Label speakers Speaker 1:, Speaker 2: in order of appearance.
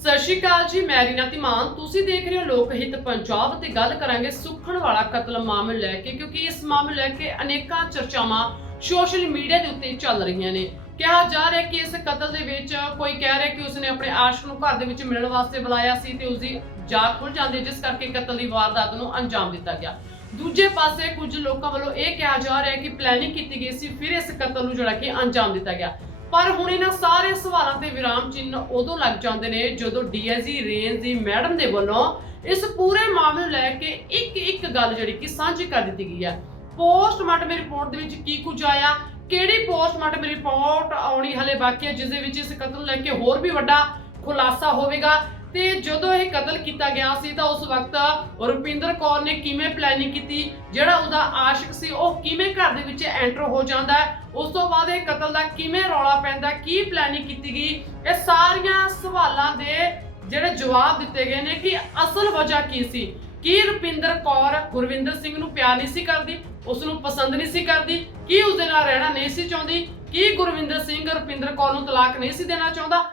Speaker 1: ਸਤਿ ਸ਼੍ਰੀ ਅਕਾਲ ਜੀ, ਮੈਂ ਰੀਨਾ ਤਿਮਾਨ ਤੁਸੀਂ ਦੇਖ ਰਹੇ ਹੋ ਲੋਕ ਹਿੱਤ ਪੰਜਾਬ ਤੇ ਗੱਲ ਕਰਾਂਗੇ ਸੁਖਣ ਵਾਲਾ ਕਤਲ ਮਾਮਲੇ ਲੈ ਕੇ, ਕਿਉਂਕਿ ਇਸ ਮਾਮਲੇ ਲੈ ਕੇ ਅਨੇਕਾਂ ਚਰਚਾਵਾਂ ਸੋਸ਼ਲ ਮੀਡੀਆ ਦੇ ਉੱਤੇ ਚੱਲ ਰਹੀਆਂ ਨੇ। ਕਿਹਾ ਜਾ ਰਿਹਾ ਕਿ ਇਸ ਕਤਲ ਦੇ ਵਿੱਚ ਕੋਈ ਕਹਿ ਰਿਹਾ ਕਿ ਉਸਨੇ ਆਪਣੇ ਆਸ਼ਕ ਨੂੰ ਘਰ ਦੇ ਵਿੱਚ ਮਿਲਣ ਵਾਸਤੇ ਬੁਲਾਇਆ ਸੀ ਤੇ ਉਸਦੀ ਜਾਗ ਖੁੱਲ ਜਾਂਦੀ ਜਿਸ ਕਰਕੇ ਕਤਲ ਦੀ ਵਾਰਦਾਤ ਨੂੰ ਅੰਜਾਮ ਦਿੱਤਾ ਗਿਆ। ਦੂਜੇ ਪਾਸੇ ਕੁਝ ਲੋਕਾਂ ਵੱਲੋਂ ਇਹ ਕਿਹਾ ਜਾ ਰਿਹਾ ਕਿ ਪਲੈਨਿੰਗ ਕੀਤੀ ਗਈ ਸੀ, ਫਿਰ ਇਸ ਕਤਲ ਨੂੰ ਜਿਹੜਾ ਕਿ ਅੰਜਾਮ ਦਿੱਤਾ ਗਿਆ। ਪਰ ਹੁਣ ਇਹਨਾਂ ਸਾਰੇ ਵਿਰਾਮ ਚਿੰਨ੍ਹ ਉਦੋਂ ਲੱਗ ਜਾਂਦੇ ਨੇ ਜਦੋਂ ਡੀਐਸਜੀ ਰੇਂਜ ਦੀ ਮੈਡਮ ਦੇ ਵੱਲੋਂ ਇਸ ਪੂਰੇ ਮਾਮਲੇ ਨੂੰ ਲੈ ਕੇ ਇੱਕ ਇੱਕ ਗੱਲ ਜਿਹੜੀ ਕਿ ਸਾਂਝੀ ਕਰ ਦਿੱਤੀ ਗਈ ਹੈ। ਪੋਸਟਮਾਰਟਮ ਰਿਪੋਰਟ ਦੇ ਵਿੱਚ ਕੀ ਕੁਝ ਆਇਆ? ਕਿਹੜੀ ਪੋਸਟਮਾਰਟਮ ਰਿਪੋਰਟ ਆਉਣੀ ਹਲੇ ਬਾਕੀ ਹੈ, ਜਿਸ ਦੇ ਵਿੱਚ ਇਸ ਕਤਲ ਨੂੰ ਲੈ ਕੇ ਹੋਰ ਵੀ ਵੱਡਾ ਖੁਲਾਸਾ ਹੋਵੇਗਾ। ਤੇ ਜਦੋਂ ਇਹ ਕਤਲ ਕੀਤਾ ਗਿਆ ਸੀ ਤਾਂ ਉਸ ਵਕਤ ਰੁਪਿੰਦਰ ਕੌਰ ਨੇ ਕਿਵੇਂ ਪਲੈਨਿੰਗ ਕੀਤੀ? ਜਿਹੜਾ ਉਹਦਾ ਆਸ਼ਿਕ ਸੀ, ਉਹ ਕਿਵੇਂ ਘਰ ਦੇ ਵਿੱਚ ਐਂਟਰ ਹੋ ਜਾਂਦਾ ਉਸ ਤੋਂ ਬਾਅਦ ਇਹ ਕਤਲ ਦਾ ਕਿਵੇਂ ਰੌਲਾ ਪੈਂਦਾ ਕੀ ਪਲੈਨਿੰਗ ਕੀਤੀ ਗਈ? ਇਹ ਸਾਰੀਆਂ ਸਵਾਲਾਂ ਦੇ ਜਿਹੜੇ ਜਵਾਬ ਦਿੱਤੇ ਗਏ ਨੇ ਕਿ ਅਸਲ ਵਜ੍ਹਾ ਕੀ ਸੀ? ਕੀ ਰੁਪਿੰਦਰ ਕੌਰ ਗੁਰਵਿੰਦਰ ਸਿੰਘ ਨੂੰ ਪਿਆਰ ਨਹੀਂ ਸੀ ਕਰਦੀ? ਉਸ ਨੂੰ ਪਸੰਦ ਨਹੀਂ ਸੀ ਕਰਦੀ? ਕੀ ਉਸ ਦੇ ਨਾਲ ਰਹਿਣਾ ਨਹੀਂ ਸੀ ਚਾਹੁੰਦੀ? ਕੀ ਗੁਰਵਿੰਦਰ ਸਿੰਘ ਰੁਪਿੰਦਰ ਕੌਰ ਨੂੰ ਤਲਾਕ ਨਹੀਂ ਸੀ ਦੇਣਾ ਚਾਹੁੰਦਾ?